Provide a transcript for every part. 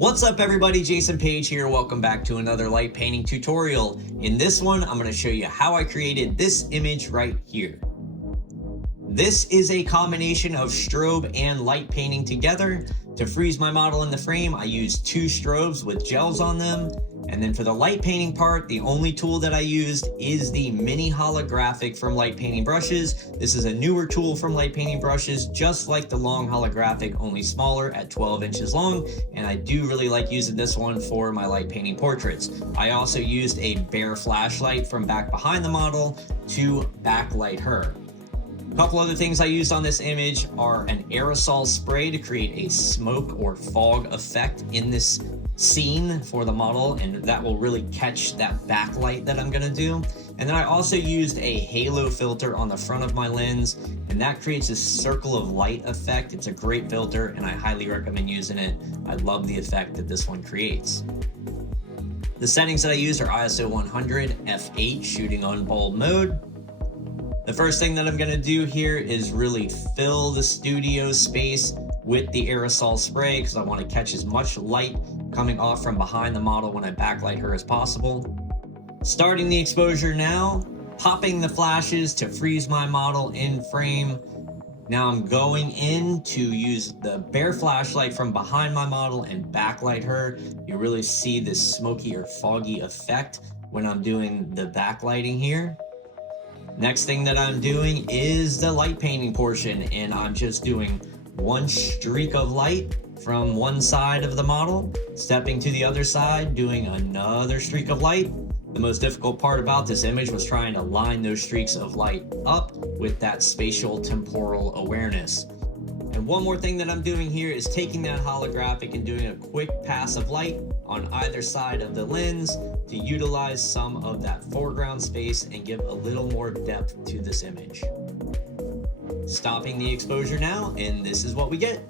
What's up everybody, Jason Page here. Welcome back to another light painting tutorial. In this one, I'm going to show you how I created this image right here. This is a combination of strobe and light painting together. To freeze my model in the frame, I used two strobes with gels on them. And then for the light painting part, the only tool that I used is the Mini Holographic from Light Painting Brushes. This is a newer tool from Light Painting Brushes, just like the long holographic, only smaller at 12 inches long. And I do really like using this one for my light painting portraits. I also used a bare flashlight from back behind the model to backlight her. A couple other things I used on this image are an aerosol spray to create a smoke or fog effect in this scene for the model, and that will really catch that backlight that I'm gonna do. And then I also used a halo filter on the front of my lens, and that creates a circle of light effect. It's a great filter and I highly recommend using it. I love the effect that this one creates. The settings that I used are ISO 100, f8, shooting on bulb mode. The first thing that I'm gonna do here is really fill the studio space with the aerosol spray because I want to catch as much light coming off from behind the model when I backlight her as possible. Starting the exposure now, popping the flashes to freeze my model in frame. Now I'm going in to use the bare flashlight from behind my model and backlight her. You really see this smoky or foggy effect when I'm doing the backlighting here. Next thing that I'm doing is the light painting portion, and I'm just doing one streak of light from one side of the model, stepping to the other side, doing another streak of light. The most difficult part about this image was trying to line those streaks of light up with that spatial temporal awareness. And one more thing that I'm doing here is taking that holographic and doing a quick pass of light on either side of the lens to utilize some of that foreground space and give a little more depth to this image. Stopping the exposure now, and this is what we get.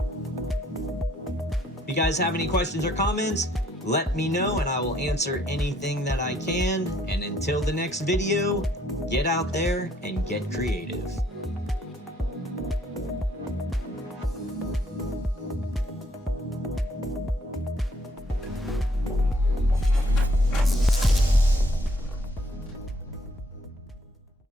If you guys have any questions or comments, let me know and I will answer anything that I can. And until the next video, get out there and get creative.